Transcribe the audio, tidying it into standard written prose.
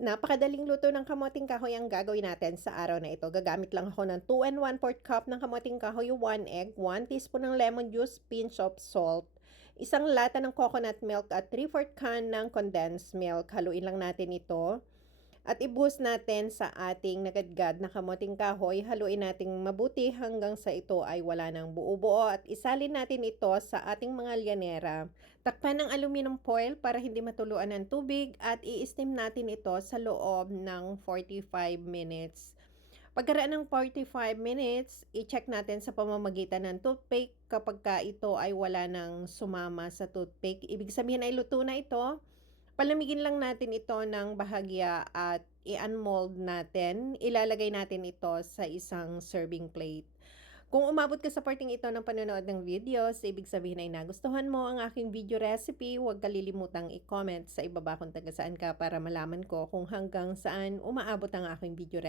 Napakadaling luto ng kamoting kahoy ang gagawin natin sa araw na ito. Gagamit lang ako ng 2 and 1/4 cup ng kamoting kahoy, 1 egg, 1 teaspoon ng lemon juice, pinch of salt, isang lata ng coconut milk at 3/4 can ng condensed milk. Haluin lang natin ito. At ibuhos natin sa ating nagadgad na kamoting kahoy, haluin nating mabuti hanggang sa ito ay wala ng buo-buo at isalin natin ito sa ating mga lyanera. Takpan ng aluminum foil para hindi matuluan ng tubig at i-steam natin ito sa loob ng 45 minutes. Pagkaraan ng 45 minutes, i-check natin sa pamamagitan ng toothpick kapag ito ay wala ng sumama sa toothpick. Ibig sabihin ay luto na ito. Palamigin lang natin ito ng bahagya at i-unmold natin. Ilalagay natin ito sa isang serving plate. Kung umabot ka sa parting ito ng panonood ng videos, ibig sabihin ay nagustuhan mo ang aking video recipe, huwag kalilimutang i-comment sa ibaba kung taga saan ka para malaman ko kung hanggang saan umaabot ang aking video recipe.